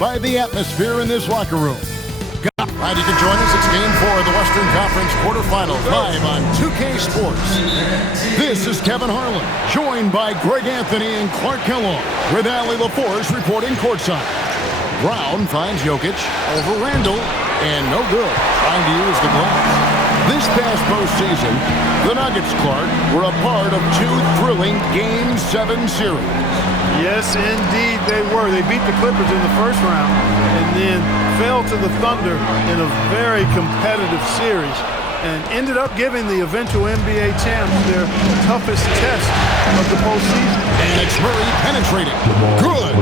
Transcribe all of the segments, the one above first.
by the atmosphere in this locker room. Glad you can join us. It's Game 4 of the Western Conference quarterfinals live on 2K Sports. This is Kevin Harlan, joined by Greg Anthony and Clark Kellogg, with Allie LaForce reporting courtside. Brown finds Jokic over Randall, and no good, trying to use the glass. This past postseason, the Nuggets, Clark, were a part of two thrilling Game 7 series. Yes, indeed they were. They beat the Clippers in the first round and then fell to the Thunder in a very competitive series and ended up giving the eventual NBA champs their toughest test of the postseason. And it's Murray penetrating. Good.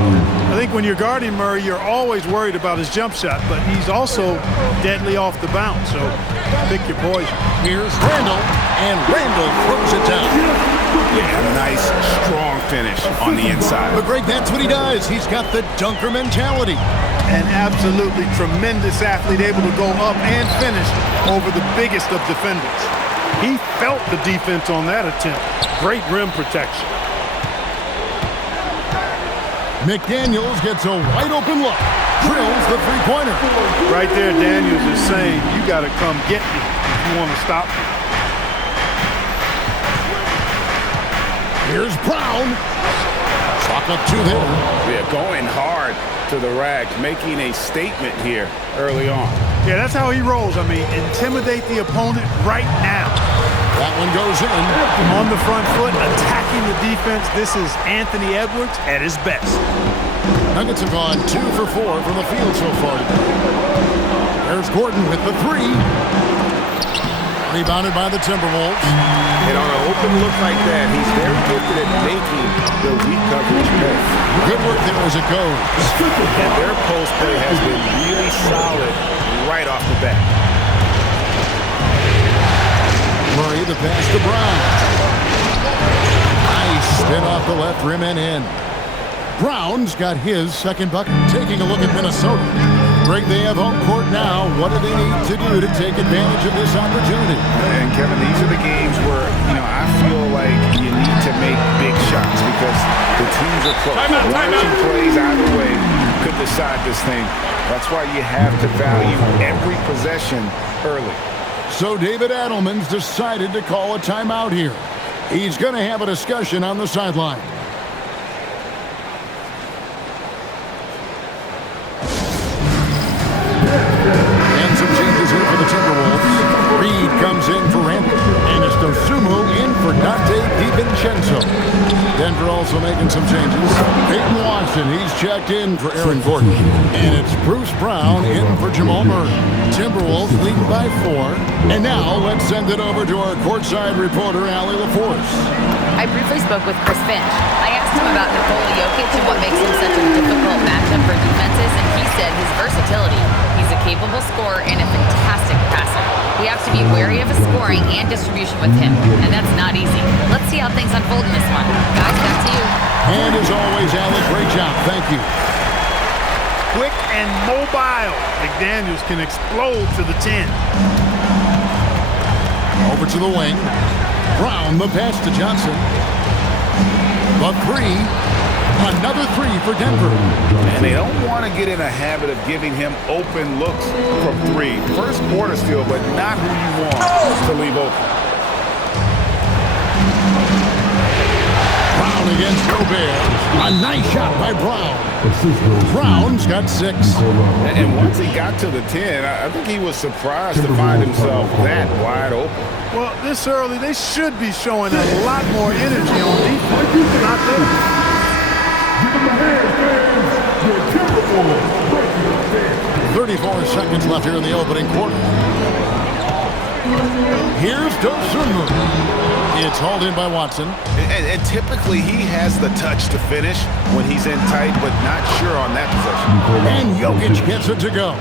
I think when you're guarding Murray, you're always worried about his jump shot, but he's also deadly off the bounce, so pick your poison. Here's Randall, and Randall throws it down. Yeah, nice, strong finish on the inside. But Greg, that's what he does. He's got the dunker mentality. An absolutely tremendous athlete, able to go up and finish over the biggest of defenders. He felt the defense on that attempt. Great rim protection. McDaniels gets a wide-open look. Drills the three-pointer. Right there, Daniels is saying, you got to come get me if you want to stop me. Here's Brown. Chalk up to him. Yeah, going hard to the rack, making a statement here early on. Yeah, that's how he rolls. I mean, intimidate the opponent right now. That one goes in. On the front foot, attacking the defense. This is Anthony Edwards at his best. Nuggets have gone 2 for 4 from the field so far today. There's Gordon with the three. Rebounded by the Timberwolves. And on an open look like that, he's very gifted at making the weak coverage pay. Good work there as it goes. And their post play has been really solid right off the bat. Murray, the pass to Brown. Nice spin off the left rim and in. Brown's got his second bucket. Taking a look at Minnesota. Greg, they have home court now. What do they need to do to take advantage of this opportunity? And Kevin, these are the games where, I feel like you need to make big shots because the teams are close. Watching plays either way could decide this thing. That's why you have to value every possession early. So David Adelman's decided to call a timeout here. He's going to have a discussion on the sideline. And some changes here for the Timberwolves. Reed comes in for Randall. And it's Dosumu in for Dante DiVincenzo. Denver also making some changes. Peyton Watson, he's checked in for Aaron Gordon. And it's Bruce Brown in for Jamal Murray. Timberwolves lead by 4. And now let's send it over to our courtside reporter, Allie LaForce. I briefly spoke with Chris Finch. I asked him about Nikola Jokic and what makes him such a difficult matchup for defenses, and he said his versatility. He's a capable scorer and a fantastic passer. We have to be wary of his scoring and distribution with him, and that's not easy. Let's see how things unfold in this one. Guys, back to you. And as always, Allie, great job. Thank you. Quick and mobile. McDaniels can explode to the 10. Over to the wing. Brown, the pass to Johnson. The three. Another three for Denver. And they don't want to get in a habit of giving him open looks from three. First quarter still, but not who you want to leave open. Brown against Gobert. A nice shot by Brown. Brown's got 6. And once he got to the 10, I think he was surprised to find himself that wide open. Well, this early, they should be showing a lot more energy on defense. Not there. 34 seconds left here in the opening quarter. Here's Dosunmu. It's hauled in by Watson. And typically he has the touch to finish when he's in tight, but not sure on that possession. And Jokic gets it to go.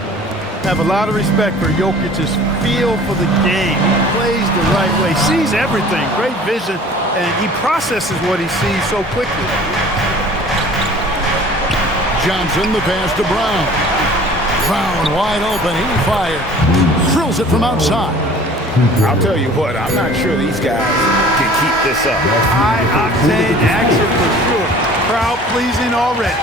Have a lot of respect for Jokic's feel for the game. He plays the right way, sees everything, great vision, and he processes what he sees so quickly. Johnson, the pass to Brown. Brown wide open, he fired. Drills it from outside. I'll tell you what, I'm not sure these guys can keep this up. High-octane action for sure. Crowd pleasing already.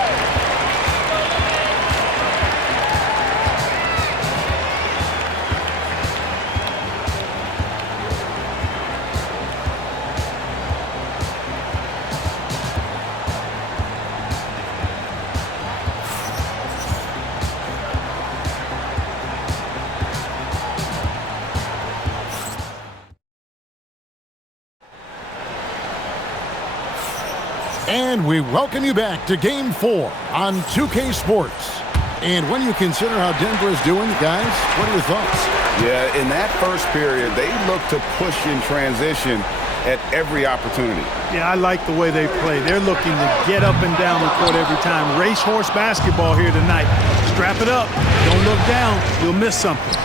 And we welcome you back to Game 4 on 2K Sports. And when you consider how Denver is doing, guys, what are your thoughts? Yeah, in that first period, they looked to push in transition at every opportunity. Yeah, I like the way they play. They're looking to get up and down the court every time. Racehorse basketball here tonight. Strap it up. Don't look down. You'll miss something.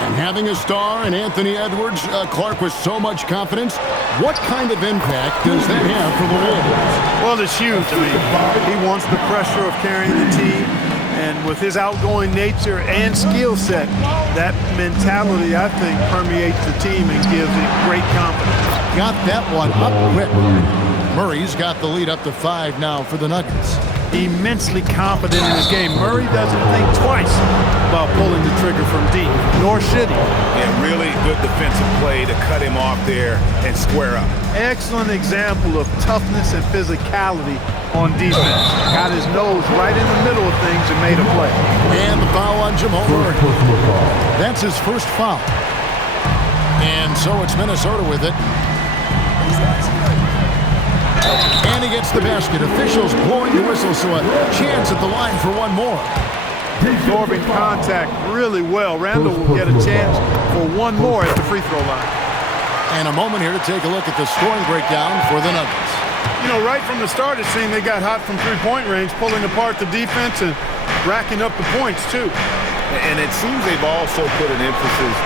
And having a star in Anthony Edwards, Clark, with so much confidence, what kind of impact does that have for the Wolves? Well, it's huge. I mean, he wants the pressure of carrying the team. And with his outgoing nature and skill set, that mentality, I think, permeates the team and gives it great confidence. Got that one up quick. Murray's got the lead up to 5 now for the Nuggets. Immensely confident in his game. Murray doesn't think twice about pulling the trigger from deep, nor should he. And really good defensive play to cut him off there and square up. Excellent example of toughness and physicality on defense. Got his nose right in the middle of things and made a play. And the foul on Jamal Murray. That's his first foul. And so it's Minnesota with it. And he gets the basket. Officials blowing the whistle, so a chance at the line for one more. Absorbing contact really well. Randall will get a chance for one more at the free throw line. And a moment here to take a look at the scoring breakdown for the Nuggets. You know, right from the start, it seemed they got hot from three-point range, pulling apart the defense and racking up the points, too. And it seems they've also put an emphasis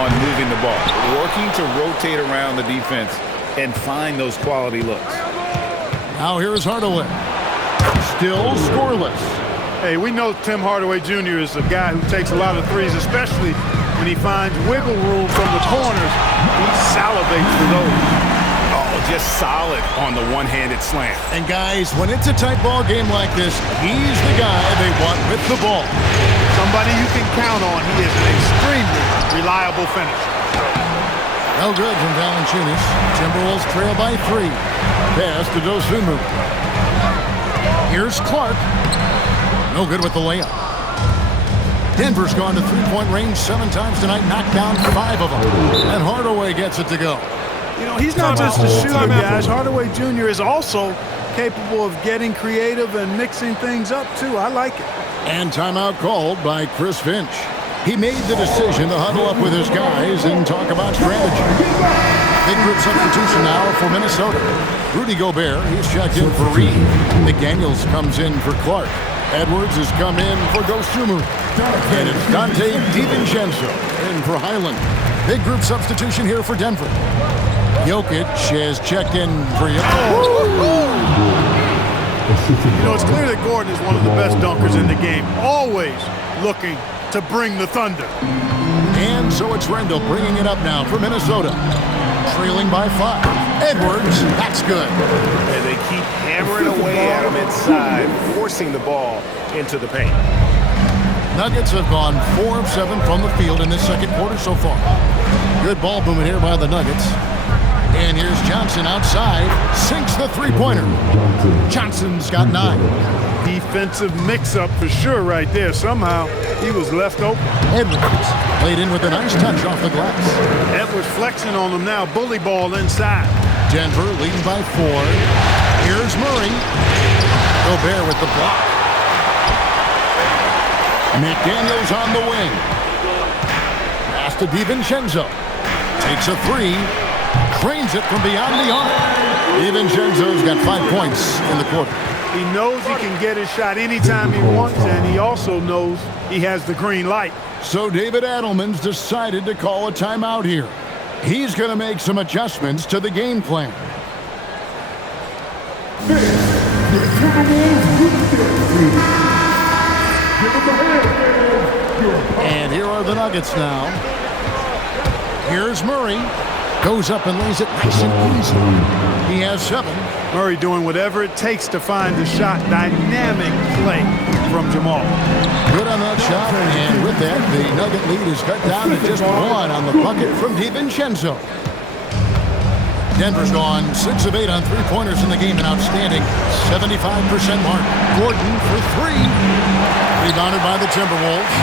on moving the ball, working to rotate around the defense and find those quality looks. Now here's Hardaway. Still scoreless. Hey, we know Tim Hardaway Jr. is a guy who takes a lot of threes, especially when he finds wiggle room from the corners. He salivates for those. Oh, just solid on the one-handed slam. And guys, when it's a tight ball game like this, he's the guy they want with the ball. Somebody you can count on. He is an extremely reliable finisher. No good from Valanciunas. Timberwolves trail by 3. Pass to Dosunmu. Here's Clark. No good with the layup. Denver's gone to three-point range 7 times tonight, knocked down 5 of them. And Hardaway gets it to go. You know, he's not just a shooter, guys. Hardaway Jr. is also capable of getting creative and mixing things up, too. I like it. And timeout called by Chris Finch. He made the decision to huddle up with his guys and talk about strategy. Big group substitution now for Minnesota. Rudy Gobert, he's checked in for Reed. McDaniels comes in for Clark. Edwards has come in for Dosunmu. And it's Dante DiVincenzo in for Highland. Big group substitution here for Denver. Jokic has checked in for You know, it's clear that Gordon is one of the best dunkers in the game. Always looking to bring the thunder. And so it's Randall bringing it up now for Minnesota. Trailing by 5. Edwards, that's good. And they keep hammering away at him inside, forcing the ball into the paint. Nuggets have gone 4 of 7 from the field in this second quarter so far. Good ball movement here by the Nuggets. And here's Johnson outside. Sinks the three-pointer. Johnson's got 9. Defensive mix-up for sure right there. Somehow he was left open. Edwards played in with a nice touch off the glass. Edwards flexing on him now. Bully ball inside. Denver leading by 4. Here's Murray. Gobert with the block. McDaniels on the wing. Pass to DiVincenzo. Takes a 3. Cranes it from beyond the arc. DiVincenzo's got 5 points in the quarter. He knows he can get his shot anytime he wants, and he also knows he has the green light. So David Adelman's decided to call a timeout here. He's going to make some adjustments to the game plan. And here are the Nuggets now. Here's Murray. Goes up and lays it nice and easy. He has 7. Murray doing whatever it takes to find the shot. Dynamic play from Jamal. Good on that shot, and with that, the Nugget lead is cut down to just 1 on the bucket from DiVincenzo. Denver's gone 6 of 8 on three-pointers in the game, an outstanding 75% mark. Gordon for 3. Rebounded by the Timberwolves.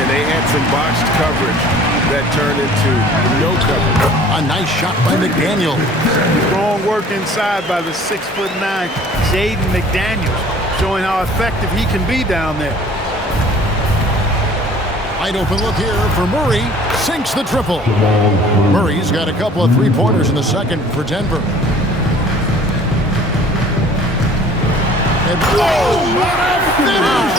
And they had some botched coverage that turned into no coverage. A nice shot by McDaniel. Strong work inside by the 6'9" Jaden McDaniels, showing how effective he can be down there. Wide open look here for Murray. Sinks the triple. Murray's got a couple of three-pointers in the second for Denver. And what a finish!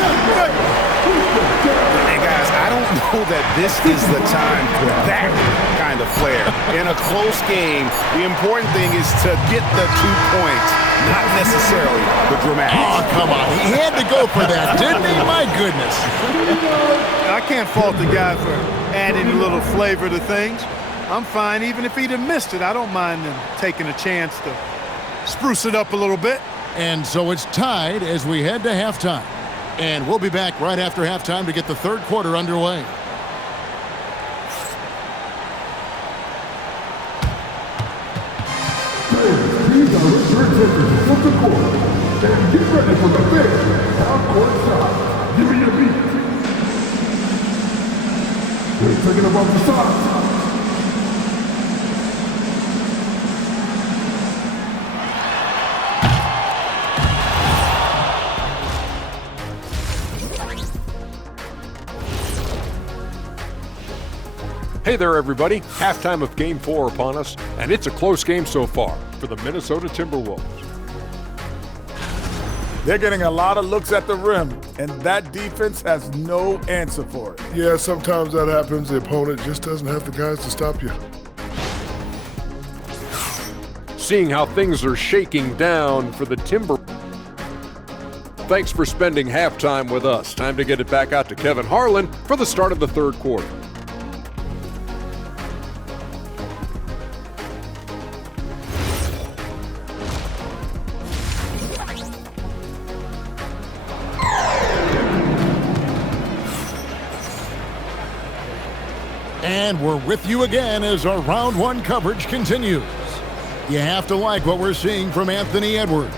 And guys, I don't know that this is the time for that kind of flair. In a close game, the important thing is to get the 2 points, not necessarily the dramatics. Oh, come on. He had to go for that, didn't he? My goodness. I can't fault the guy for adding a little flavor to things. I'm fine. Even if he'd have missed it, I don't mind him taking a chance to spruce it up a little bit. And so it's tied as we head to halftime. And we'll be back right after halftime to get the third quarter underway. These are return takers from the court. And get ready for the big half-court shot. Give me a beat. They're taking them off the side. Hey there, everybody. Halftime of Game 4 upon us, and it's a close game so far for the Minnesota Timberwolves. They're getting a lot of looks at the rim, and that defense has no answer for it. Yeah, sometimes that happens. The opponent just doesn't have the guys to stop you. Seeing how things are shaking down for the Timberwolves. Thanks for spending halftime with us. Time to get it back out to Kevin Harlan for the start of the third quarter. And we're with you again as our round one coverage continues. You have to like what we're seeing from Anthony Edwards.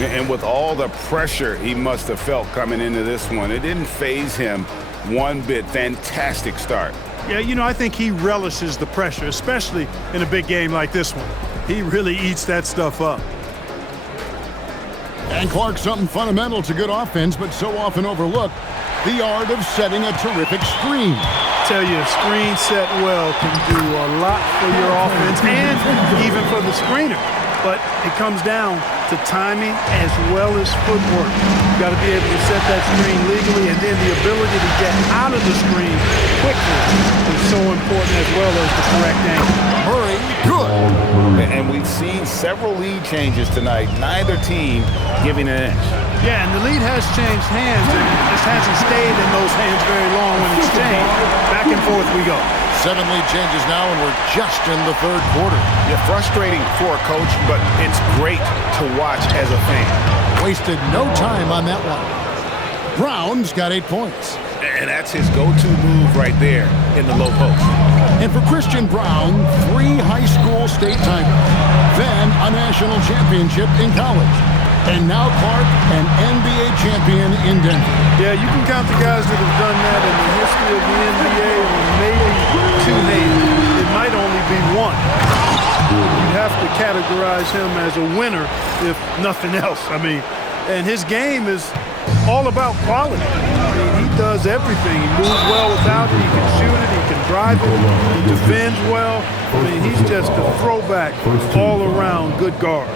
And with all the pressure he must have felt coming into this one, it didn't faze him one bit. Fantastic start. Yeah, you know, I think he relishes the pressure, especially in a big game like this one. He really eats that stuff up. And Clark, something fundamental to good offense, but so often overlooked, the art of setting a terrific screen. Tell you, a screen set well can do a lot for your offense and even for the screener. But it comes down to timing as well as footwork. You got to be able to set that screen legally, and then the ability to get out of the screen quickly is so important, as well as the correct angle. Murray, good. And we've seen several lead changes tonight, neither team giving an inch. Yeah, and the lead has changed hands, and it just hasn't stayed in those hands very long when it's changed. Back and forth we go. 7 lead changes now, and we're just in the third quarter. Yeah, frustrating for a coach, but it's great to watch as a fan. Wasted no time on that one. Brown's got 8 points. And that's his go-to move right there in the low post. And for Christian Brown, 3 high school state titles, then a national championship in college. And now Clark, an NBA champion in Denver. Yeah, you can count the guys that have done that in the history of the NBA on maybe 2 hands. It might only be 1. You have to categorize him as a winner, if nothing else. I mean, and his game is all about quality. I mean, he does everything. He moves well without it. He can shoot it. He can drive it. He defends well. I mean, he's just a throwback all-around good guard.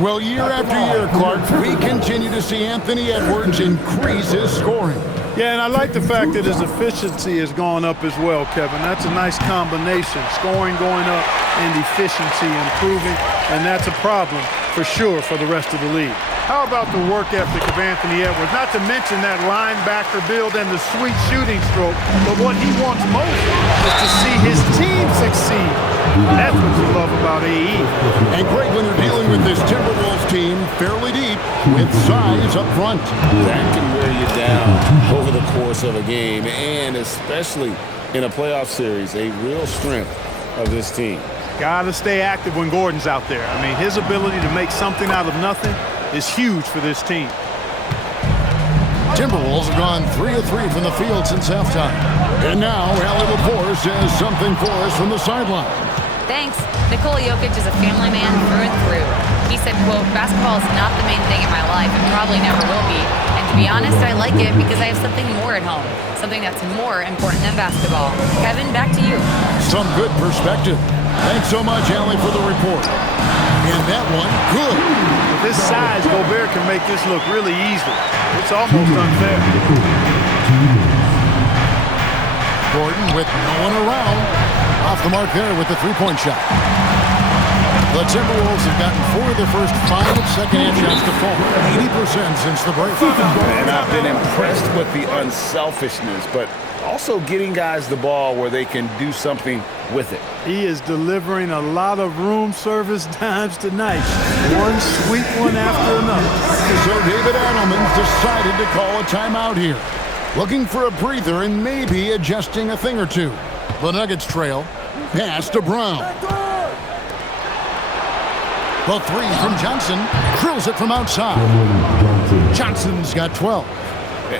Well, year after year, Clark, we continue to see Anthony Edwards increase his scoring. Yeah, and I like the fact that his efficiency has gone up as well, Kevin. That's a nice combination. Scoring going up and efficiency improving, and that's a problem for sure for the rest of the league. How about the work ethic of Anthony Edwards? Not to mention that linebacker build and the sweet shooting stroke, but what he wants most is to see his team succeed. That's what you love about AE. And great when you're dealing with this Timberwolves team fairly deep with size up front. That can wear you down over the course of a game, and especially in a playoff series, a real strength of this team. Got to stay active when Gordon's out there. I mean, his ability to make something out of nothing is huge for this team. Timberwolves have gone 3 of 3 from the field since halftime. And now, Allie Lepore says something for us from the sideline. Thanks. Nikola Jokic is a family man through and through. He said, quote, basketball is not the main thing in my life and probably never will be. And to be honest, I like it because I have something more at home. Something that's more important than basketball. Kevin, back to you. Some good perspective. Thanks so much, Allie, for the report. And that one, good. With this size, Gobert can make this look really easy. It's almost unfair. Gordon with no one around. Off the mark there with the three-point shot. The Timberwolves have gotten 4 of their first 5 second-half shots to fall. 80% since the break. And I've been impressed with the unselfishness, but also getting guys the ball where they can do something with it. He is delivering a lot of room service dimes tonight. One sweet one after another. So David Adelman's decided to call a timeout here. Looking for a breather and maybe adjusting a thing or two. The Nuggets trail. Pass to Brown. The three from Johnson. Drills it from outside. Johnson's got 12.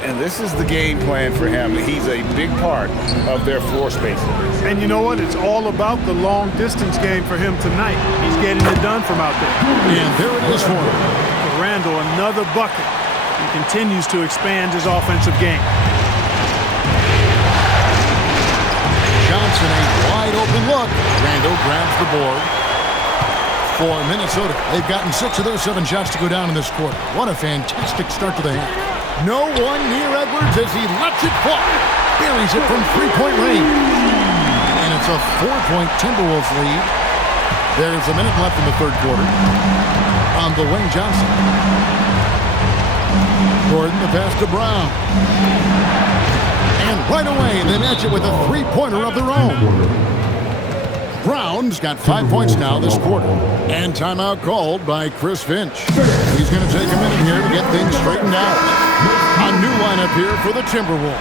And this is the game plan for him. He's a big part of their floor spacing. And you know what? It's all about the long distance game for him tonight. He's getting it done from out there. And there it is for him. Randall, another bucket. He continues to expand his offensive game. Johnson, a wide open look. Randall grabs the board. For Minnesota, they've gotten 6 of their 7 shots to go down in this quarter. What a fantastic start to the half. No one near Edwards as he lets it fly. Buries it from three-point range. And it's a 4-point Timberwolves lead. There's a minute left in the third quarter. On the wing, Johnson. Gordon, the pass to Brown. And right away, they match it with a three-pointer of their own. Brown's got 5 points now this quarter. And timeout called by Chris Finch. He's going to take a minute here to get things straightened out. A new lineup here for the Timberwolves.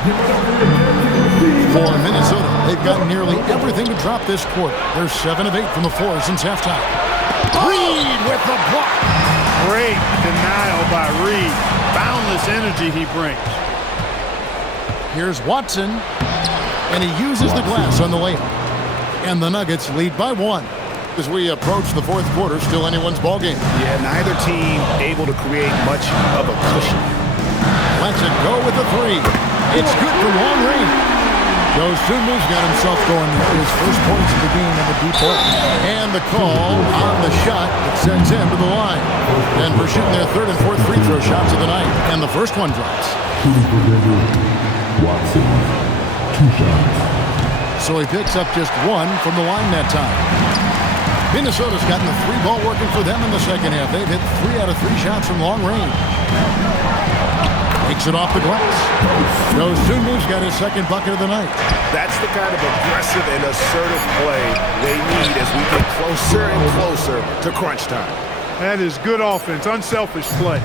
For Minnesota, they've got nearly everything to drop this quarter. They're 7 of 8 from the floor since halftime. Reed with the block. Great denial by Reed. Boundless energy he brings. Here's Watson. And he uses the glass on the layup. And the Nuggets lead by 1. As we approach the fourth quarter, still anyone's ballgame. Yeah, neither team able to create much of a cushion. Lets it go with the three. It's good for long range. Joe Sumu's got himself going there. His first points of the game in the deep hole. And the call on the shot that sends him to the line. Denver shooting their third and fourth free throw shots of the night. And the first one drops. Watson, 2 shots. So he picks up just 1 from the line that time. Minnesota's gotten the 3 ball working for them in the second half. They've hit 3 out of 3 shots from long range. Takes it off the glass. Joe Sumu's got his second bucket of the night. That's the kind of aggressive and assertive play they need as we get closer and closer to crunch time. That is good offense, unselfish play.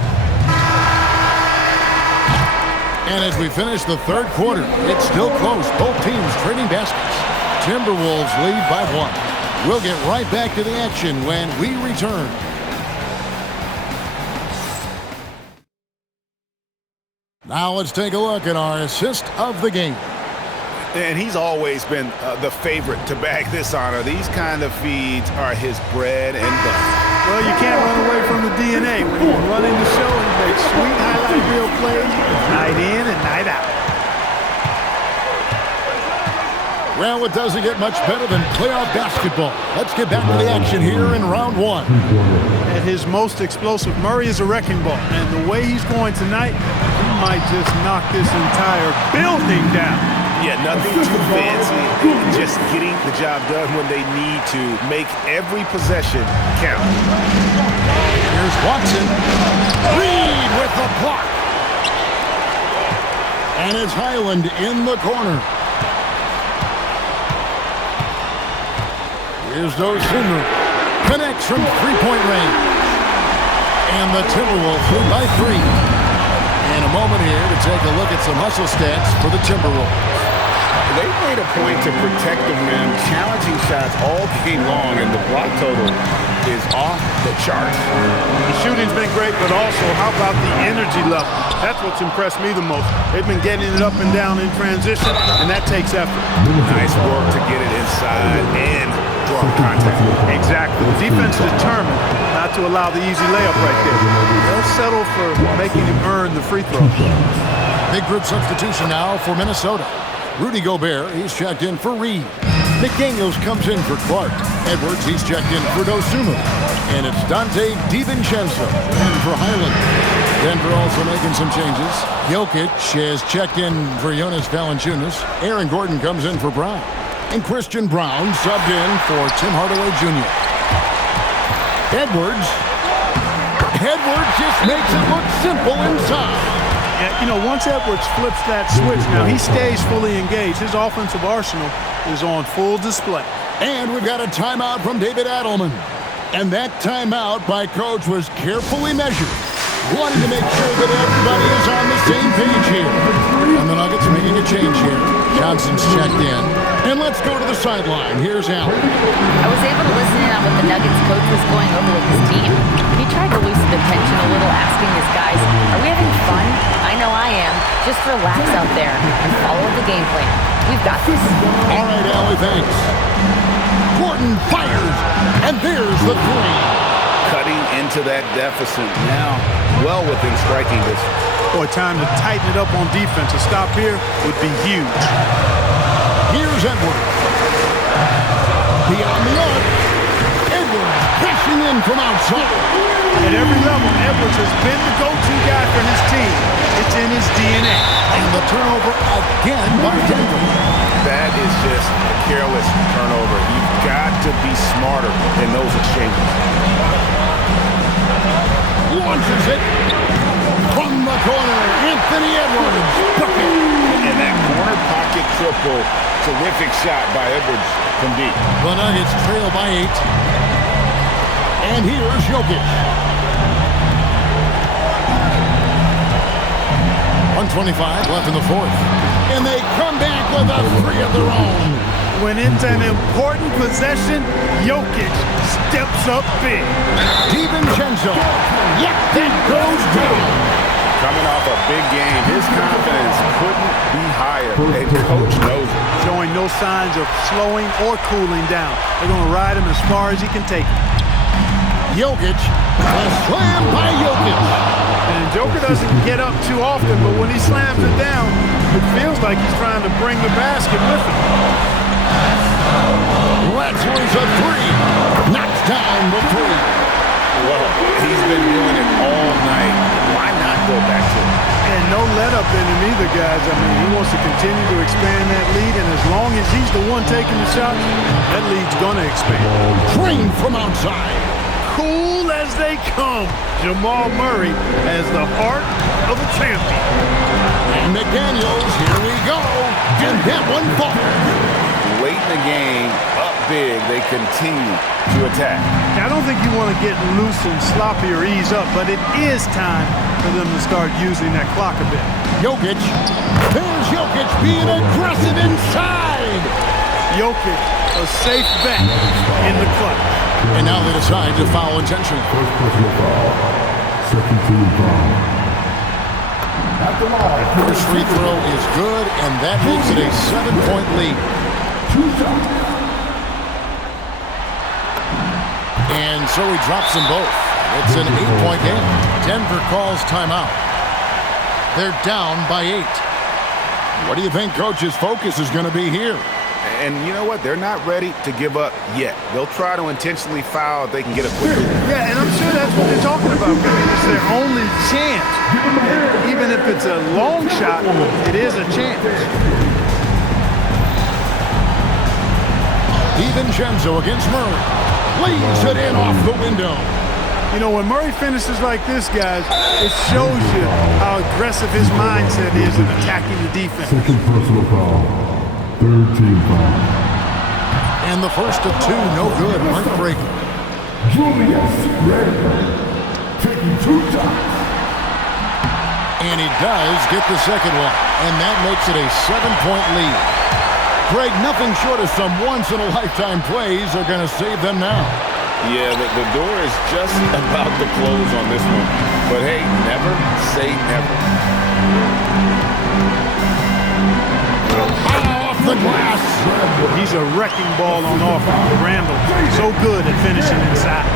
And as we finish the third quarter, it's still close. Both teams trading baskets. Timberwolves lead by 1. We'll get right back to the action when we return. Now let's take a look at our assist of the game. And he's always been the favorite to bag this honor. These kind of feeds are his bread and butter. Well, you can't run away from the DNA. When he's running the show, he makes sweet highlight reel plays night in and night out. Well, it doesn't get much better than playoff basketball. Let's get back to the action here in round 1. At his most explosive, Murray is a wrecking ball. And the way he's going tonight, he might just knock this entire building down. Yeah, nothing too fancy. Just getting the job done when they need to. Make every possession count. Here's Watson. Reed with the block. And it's Highland in the corner. Here's Dosunmu. Connects from three-point range. And the Timberwolves lead by 3. In a moment here to take a look at some hustle stats for the Timberwolves. They made a point to protect the rim, challenging shots all game long, and the block total is off the charts. The shooting's been great, but also how about the energy level? That's what's impressed me the most. They've been getting it up and down in transition, and that takes effort. Nice work to get it inside and draw contact. Exactly. The defense is determined not to allow the easy layup right there. They'll settle for making him earn the free throw. Big group substitution now for Minnesota. Rudy Gobert, he's checked in for Reed. McDaniels comes in for Clark. Edwards, he's checked in for Dosunmu. And it's Dante DiVincenzo in for Highland. Denver also making some changes. Jokic has checked in for Jonas Valanciunas. Aaron Gordon comes in for Brown. And Christian Brown subbed in for Tim Hardaway Jr. Edwards just makes it look simple inside. Yeah, you know, once Edwards flips that switch, now he stays fully engaged. His offensive arsenal is on full display. And we've got a timeout from David Adelman. And that timeout by Coach was carefully measured. Wanting to make sure that everybody is on the same page here. And the Nuggets making a change here. Johnson's checked in. And let's go to the sideline. Here's Allen. I was able to listen in on what the Nuggets coach was going over with his team. He tried to loosen the tension a little, asking his guys, are we having fun? I know I am. Just relax out there and follow the game plan. We've got this. All right, Allie, thanks. Gordon fires, and there's the three. Cutting into that deficit now, well within striking distance. Boy, time to tighten it up on defense. A stop here would be huge. Here's Edwards. Beyond the arc. Edwards crashing in from outside. At every level, Edwards has been the go-to guy for his team. It's in his DNA. And the turnover again by Denver. That is just a careless turnover. You've got to be smarter in those exchanges. Launches it from the corner. Anthony Edwards. Bucket. And that corner pocket triple, terrific shot by Edwards from deep. The Nuggets trail by 8. And here's Jokic. 1:25 left in the fourth. And they come back with a three of their own. When it's an important possession, Jokic steps up big. DiVincenzo. Yep, that goes down. Coming off a big game, his confidence couldn't be higher, and Coach knows it. Showing no signs of slowing or cooling down. They're going to ride him as far as he can take him. Jokic, a slam by Jokic. And Joker doesn't get up too often, but when he slams it down, it feels like he's trying to bring the basket with him. Rattler's a three. Knocks down the three. Well, he's been doing it all night. Why not go back to it? And no let-up in him either, guys. I mean, he wants to continue to expand that lead, and as long as he's the one taking the shots, that lead's going to expand. Drained from outside. Cool as they come. Jamal Murray as the heart of a champion. And McDaniels, here we go. And that one falls. Late in the game, up big, they continue to attack. Now, I don't think you want to get loose and sloppy or ease up, but it is time for them to start using that clock a bit. Jokic. There's Jokic being aggressive inside. Jokic, a safe bet in the clutch. And now they decide to foul intentionally. First personal foul. Second team foul. At the line. First free throw is good, and that makes it a 7-point lead. 2 shots. And so he drops them both. It's an 8-point game. Denver calls timeout. They're down by 8. What do you think Coach's focus is going to be here? And you know what? They're not ready to give up yet. They'll try to intentionally foul if they can get a quick. Yeah, and I'm sure that's what they're talking about. I mean, it's their only chance. And even if it's a long shot, it is a chance. DiVincenzo against Murray. Leaves it in off the window. You know, when Murray finishes like this, guys, it shows you how aggressive his mindset is in attacking the defense. Second personal foul. Third team foul. And the first of 2, no good. Heartbreaking. Julius Randle taking 2 shots. And he does get the second one. And that makes it a 7-point lead. Greg, nothing short of some once-in-a-lifetime plays are going to save them now. Yeah, the door is just about to close on this one. But hey, never say never. Off the glass. He's a wrecking ball on offense. Randall, so good at finishing inside.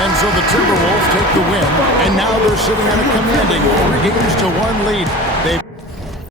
And so the Timberwolves take the win, and now they're sitting on a commanding 3-1 lead. They've